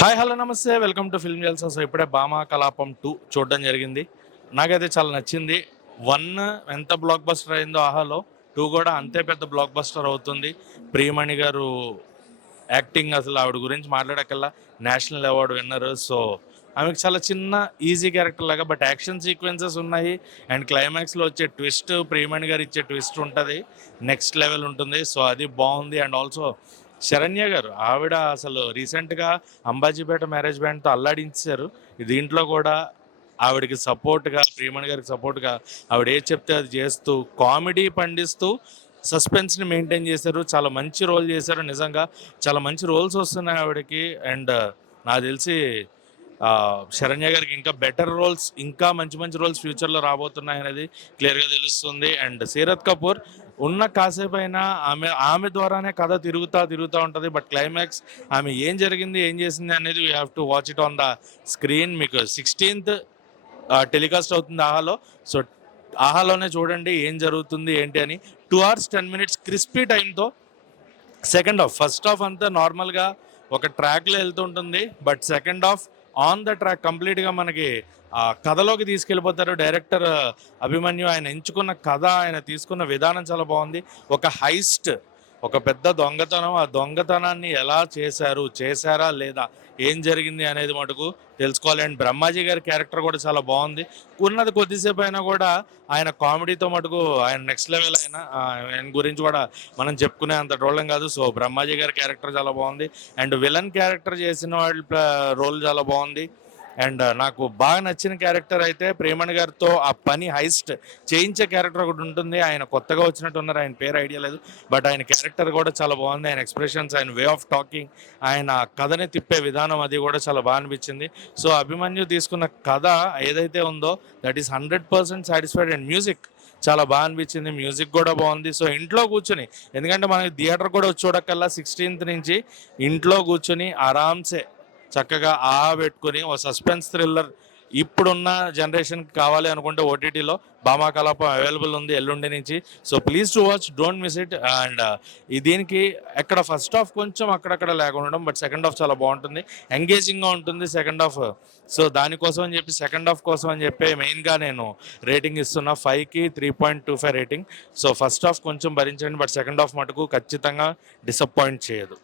Hi hello నమస్తే welcome to film Jalsa. So ఇప్పుడే భామా కలాపం 2 చూడడం జరిగింది. నాకైతే చాలా నచ్చింది. 1 ఎంత బ్లాక్ బస్టర్ అయిందో ఆహాలో 2 కూడా అంతే పెద్ద బ్లాక్ బస్టర్ అవుతుంది. ప్రియమణి గారు యాక్టింగ్ అసలు ఆవిడ గురించి మాట్లాడకల్లా నేషనల్ అవార్డు విన్నర్. సో ఆమెకు చాలా చిన్న ఈజీ క్యారెక్టర్ లాగా బట్ యాక్షన్ సీక్వెన్సెస్ ఉన్నాయి అండ్ క్లైమాక్స్లో వచ్చే ట్విస్ట్, ప్రియమణి గారు ఇచ్చే ట్విస్ట్ ఉంటుంది, నెక్స్ట్ లెవెల్ ఉంటుంది. సో అది బాగుంది. అండ్ ఆల్సో శరణ్య గారు ఆవిడ అసలు రీసెంట్గా అంబాజీపేట మ్యారేజ్ బ్యాండ్తో అల్లాడించారు. దీంట్లో కూడా ఆవిడకి సపోర్ట్గా, ప్రియమణి గారికి సపోర్ట్గా ఆవిడ ఏది చెప్తే అది చేస్తూ కామెడీ పండిస్తూ సస్పెన్స్ని మెయింటైన్ చేశారు. చాలా మంచి రోల్ చేశారు. నిజంగా చాలా మంచి రోల్స్ వస్తున్నాయి ఆవిడకి. అండ్ నాకు తెలిసి శరణ్య గారికి ఇంకా బెటర్ రోల్స్, ఇంకా మంచి మంచి రోల్స్ ఫ్యూచర్లో రాబోతున్నాయి అనేది క్లియర్గా తెలుస్తుంది. అండ్ సీరత్ కపూర్ ఉన్న కాసేపు అయినా ఆమె ద్వారానే కథ తిరుగుతూ ఉంటుంది. బట్ క్లైమాక్స్ ఆమె ఏం జరిగింది, ఏం చేసింది అనేది you have to watch it on the screen. మీకు 16th టెలికాస్ట్ అవుతుంది ఆహాలో. సో ఆహాలోనే చూడండి ఏం జరుగుతుంది ఏంటి అని. 2 hours 10 minutes క్రిస్పీ టైంతో సెకండ్ హాఫ్, ఫస్ట్ హాఫ్ అంతా నార్మల్గా ఒక ట్రాక్లో వెళ్తుంటుంది. But second half on the track కంప్లీట్గా మనకి కథలోకి తీసుకెళ్ళిపోతారు డైరెక్టర్ అభిమన్యు. ఆయన ఎంచుకున్న కథ, ఆయన తీసుకున్న విధానం చాలా బాగుంది. ఒక హైస్ట్, ఒక పెద్ద దొంగతనం, ఆ దొంగతనాన్ని ఎలా చేశారా లేదా, ఏం జరిగింది అనేది మటుకు తెలుసుకోవాలి. అండ్ బ్రహ్మాజీ గారి క్యారెక్టర్ కూడా చాలా బాగుంది. ఉన్నది కొద్దిసేపు అయినా కూడా ఆయన కామెడీతో మటుకు ఆయన నెక్స్ట్ లెవెల్. ఆయన గురించి కూడా మనం చెప్పుకునే అంత ట్రోలింగ్ కాదు. సో బ్రహ్మాజీ గారి క్యారెక్టర్ చాలా బాగుంది. అండ్ విలన్ క్యారెక్టర్ చేసిన వాళ్ళ రోల్ చాలా బాగుంది. అండ్ నాకు బాగా నచ్చిన క్యారెక్టర్ అయితే ప్రియమణి గారితో ఆ పని హైస్ట్ చేయించే క్యారెక్టర్ ఒకటి ఉంటుంది. ఆయన కొత్తగా వచ్చినట్టు ఉన్నారు, ఆయన పేరు ఐడియా లేదు. బట్ ఆయన క్యారెక్టర్ కూడా చాలా బాగుంది. ఆయన ఎక్స్ప్రెషన్స్, ఆయన వే ఆఫ్ టాకింగ్, ఆయన కథని తిప్పే విధానం అది కూడా చాలా బాగా అనిపించింది. సో అభిమన్యు తీసుకున్న కథ ఏదైతే ఉందో that is 100% satisfied. And music చాలా బాగా అనిపించింది. మ్యూజిక్ కూడా బాగుంది. సో ఇంట్లో కూర్చొని, ఎందుకంటే మనకి థియేటర్ కూడా చూడక్కల్లా 16th నుంచి ఇంట్లో కూర్చొని ఆరామ్సే చక్కగా పెట్టుకుని ఓ సస్పెన్స్ థ్రిల్లర్ ఇప్పుడున్న జనరేషన్కి కావాలి అనుకుంటే ఓటీటీలో భామా కలాపం అవైలబుల్ ఉంది ఎల్లుండి నుంచి. So please to watch, don't miss it. And దీనికి ఎక్కడ ఫస్ట్ హాఫ్ కొంచెం అక్కడక్కడ లేకుండా, బట్ సెకండ్ హాఫ్ చాలా బాగుంటుంది, ఎంగేజింగ్గా ఉంటుంది సెకండ్ హాఫ్. సో దానికోసం అని చెప్పి, సెకండ్ హాఫ్ కోసం అని చెప్పి మెయిన్గా నేను రేటింగ్ ఇస్తున్నా 5కి 3.25 రేటింగ్. సో ఫస్ట్ హాఫ్ కొంచెం భరించండి, బట్ సెకండ్ హాఫ్ మటుకు ఖచ్చితంగా డిసప్పాయింట్ చేయదు.